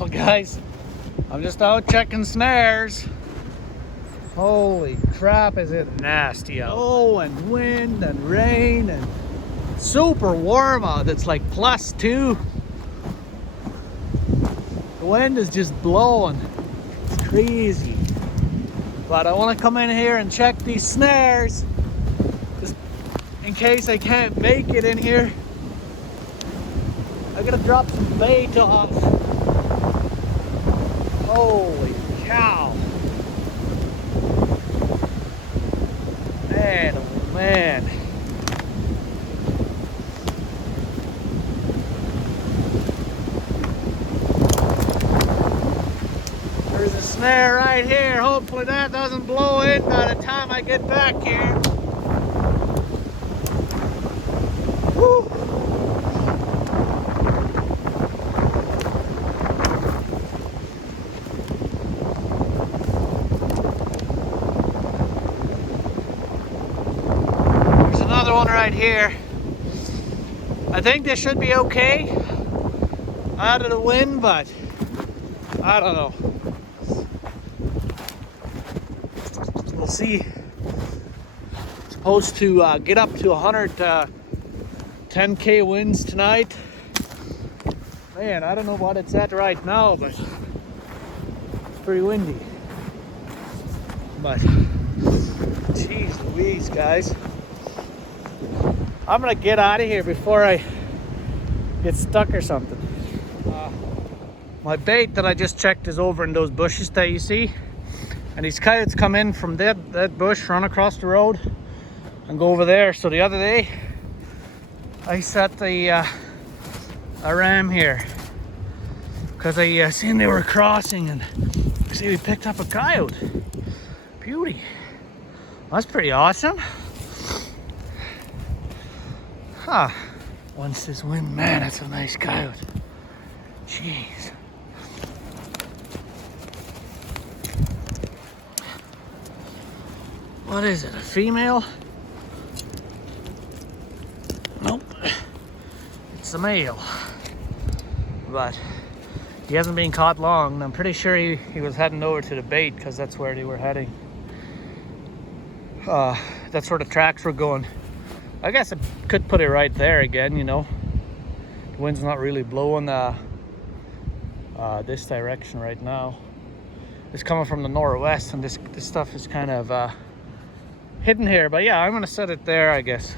Well, guys, I'm just out checking snares. Holy crap, is it nasty out. Oh, and wind and rain and super warm out. It's like +2. The wind is just blowing. It's crazy. But I want to come in here and check these snares just in case I can't make it in here. I gotta drop some bait off. Holy cow. Man, oh man. There's a snare right here. Hopefully that doesn't blow in by the time I get back here. Woo! There's another one right here. I think this should be okay out of the wind, but I don't know. We'll see. It's supposed to get up to 110k winds tonight. Man, I don't know what it's at right now, but it's pretty windy. But jeez Louise, guys. I'm gonna get out of here before I get stuck or something. My bait that I just checked is over in those bushes that you see. And these coyotes come in from that bush, run across the road, and go over there. So the other day, I set a ram here because I seen they were crossing, and see we picked up a coyote. Beauty. That's pretty awesome. Huh. Once this wind, man, that's a nice coyote. Jeez. What is it, a female? Nope, it's a male. But he hasn't been caught long, and I'm pretty sure he was heading over to the bait because that's where they were heading. That's where the tracks were going. I guess I could put it right there again, you know. The wind's not really blowing this direction right now. It's coming from the northwest, and this stuff is kind of hidden here, but yeah, I'm gonna set it there, I guess.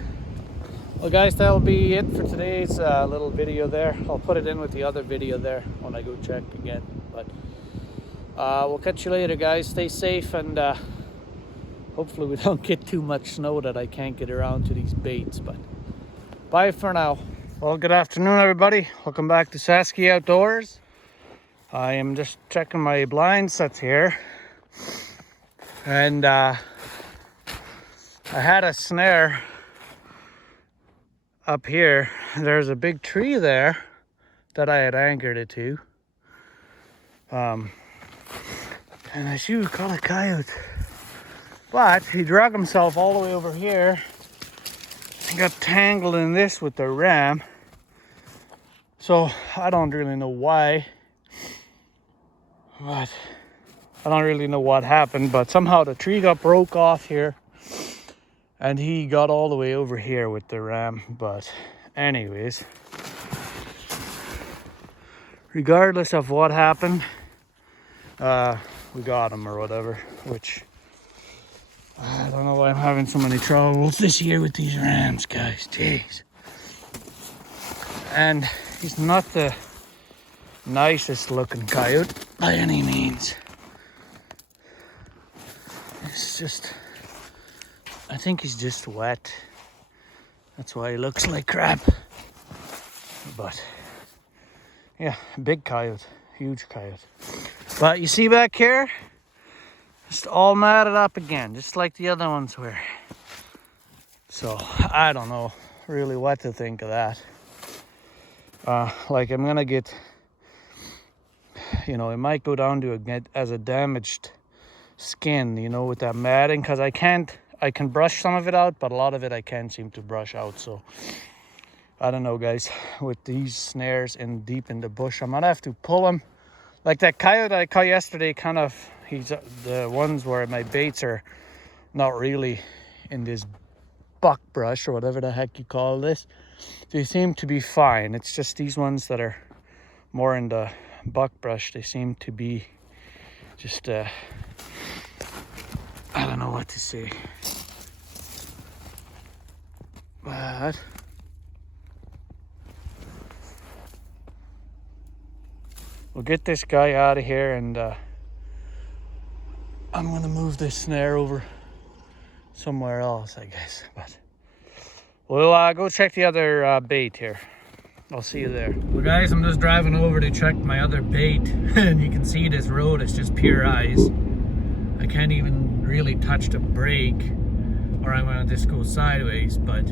Well, guys, that'll be it for today's little video there. I'll put it in with the other video there when I go check again. But we'll catch you later, guys. Stay safe, and hopefully we don't get too much snow that I can't get around to these baits. But bye for now. Well, good afternoon, everybody. Welcome back to Sasky Outdoors. I am just checking my blind sets here, and I had a snare up here. There's a big tree there that I had anchored it to. And I see we caught a coyote. But he dragged himself all the way over here and got tangled in this with the ram. So I don't really know why. But I don't really know what happened. But somehow the tree got broke off here. And he got all the way over here with the ram. But anyways, regardless of what happened, we got him or whatever. Which, I don't know why I'm having so many troubles this year with these rams, guys. Jeez. And he's not the nicest looking coyote by any means. It's just, I think he's just wet. That's why he looks like crap. But yeah, big coyote, huge coyote. But you see back here, just all matted up again, just like the other ones were. So I don't know really what to think of that. Like, I'm gonna get, you know, it might go down to as a damaged skin, you know, with that matting, because I can brush some of it out, but a lot of it I can't seem to brush out. So I don't know, guys, with these snares in deep in the bush, I might have to pull them Like that coyote I caught yesterday, kind of, he's the ones where my baits are not really in this buck brush or whatever the heck you call this. They seem to be fine. It's just these ones that are more in the buck brush, they seem to be just I don't know what to say, but we'll get this guy out of here, and I'm gonna move this snare over somewhere else, I guess. But we'll go check the other bait here. I'll see you there. Well guys, I'm just driving over to check my other bait, and you can see this road is just pure ice. I can't even really touch the brake, or I'm gonna just go sideways. But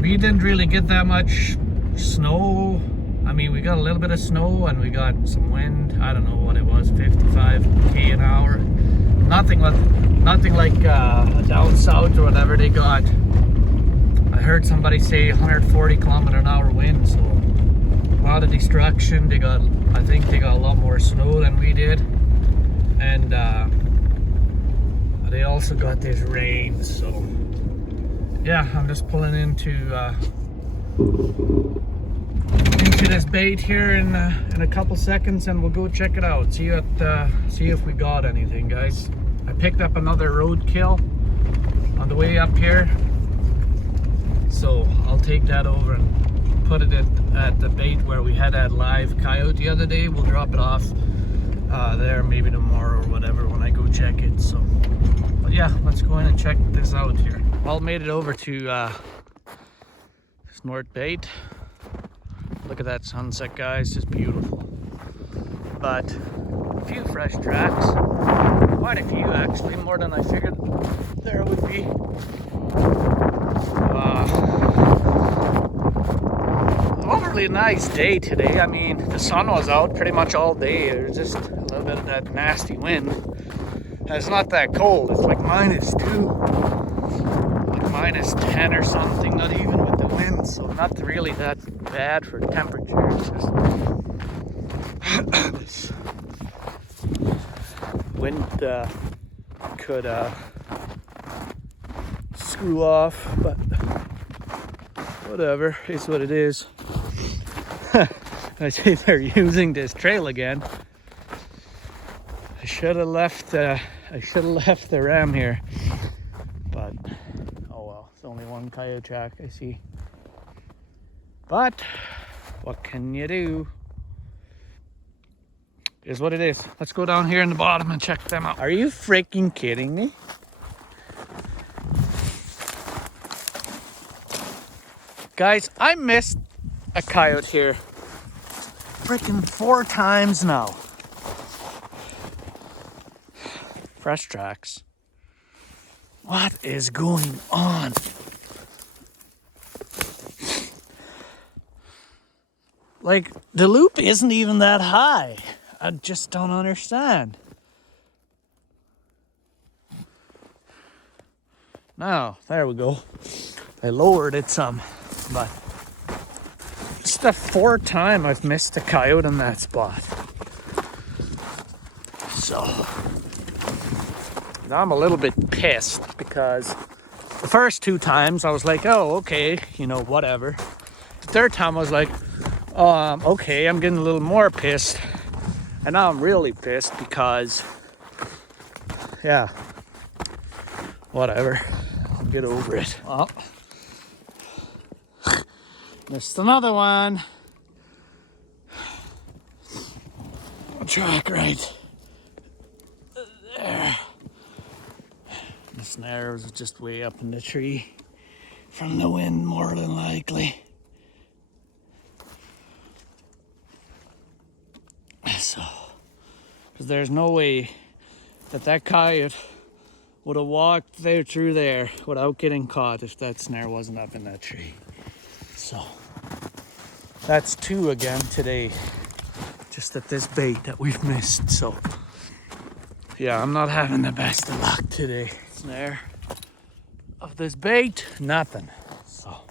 we didn't really get that much snow. I mean, we got a little bit of snow and we got some wind. I don't know what it was, 55 km an hour. Nothing like down south or whatever they got. I heard somebody say 140 km an hour wind, so a lot of destruction. I think they got a lot more snow than we did, and they also got this rain. So yeah, I'm just pulling into this bait here in a couple seconds, and we'll go check it out. See if we got anything, guys. I picked up another roadkill on the way up here, so I'll take that over and put it at the bait where we had that live coyote the other day. We'll drop it off there maybe tomorrow or whatever when I go check it. So, but yeah, let's go in and check this out here. Well, made it over to Snort Bait. Look at that sunset, guys, just beautiful. But a few fresh tracks, quite a few actually, more than I figured there would be. Overly nice day today. I mean, the sun was out pretty much all day. There was just a little bit of that nasty wind. And it's not that cold. It's like -2, like -10 or something, not even with the wind. So not really that bad for temperature. It's just this wind could screw off, but whatever, it's what it is. I see they're using this trail again. I should have left the ram here, but oh well. It's only one coyote track I see. But what can you do? Is what it is. Let's go down here in the bottom and check them out. Are you freaking kidding me? Guys, I missed a coyote here freaking 4 times now. Fresh tracks. What is going on? Like, the loop isn't even that high. I just don't understand. Now, there we go. I lowered it some, but it's the 4th time I've missed a coyote in that spot. So, now I'm a little bit pissed because the first 2 times I was like, oh, okay, you know, whatever. The 3rd time I was like, okay, I'm getting a little more pissed. And now I'm really pissed because, yeah, whatever. I'll get over it. Oh, missed another one. Track right there. The snares was just way up in the tree from the wind, more than likely. So, because there's no way that coyote would have walked there through there without getting caught if that snare wasn't up in that tree. So, that's 2 again today, just at this bait that we've missed. So, yeah, I'm not having the best of luck today. Snare of this bait, nothing. So,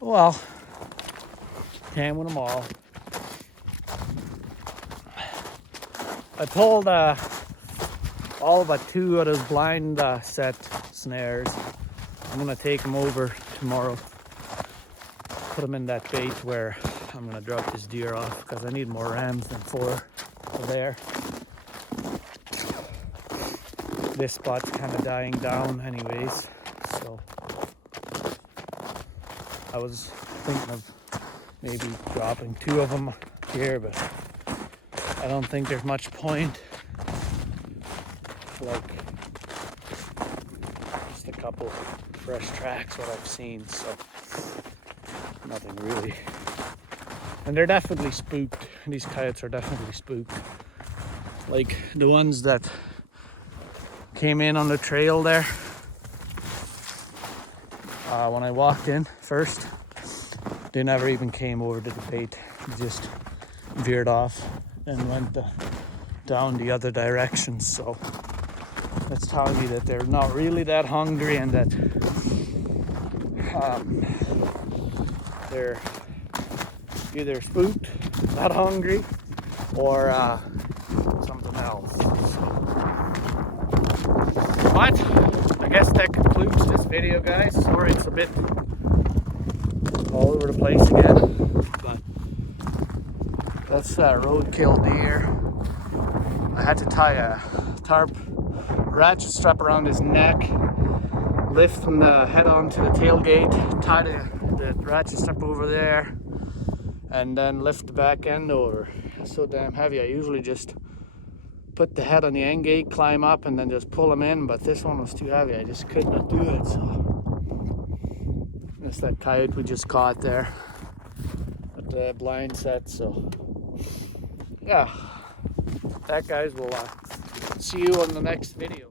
well, came with them all. I pulled all but 2 of those blind set snares. I'm gonna take them over tomorrow, put them in that bait where I'm gonna drop this deer off because I need more rams than 4 there. This spot's kind of dying down anyways, so I was thinking of maybe dropping 2 of them here, but I don't think there's much point. Like, just a couple fresh tracks what I've seen, so nothing really. And they're definitely spooked. These coyotes are definitely spooked. Like the ones that came in on the trail there. When I walked in first, they never even came over to the bait. They just veered off and went down the other direction. So that's telling me that they're not really that hungry and that they're either spooked, not hungry, or something else. But I guess that concludes this video, guys. Sorry it's a bit all over the place again, but that's roadkill deer. I had to tie a tarp ratchet strap around his neck, lift him head onto the tailgate, tie the ratchet strap over there, and then lift the back end over. It's so damn heavy. I usually just put the head on the end gate, climb up, and then just pull him in, but this one was too heavy. I just could not do it. So that's that coyote we just caught there at the blind set. So yeah, that, guys, will see you on the next video.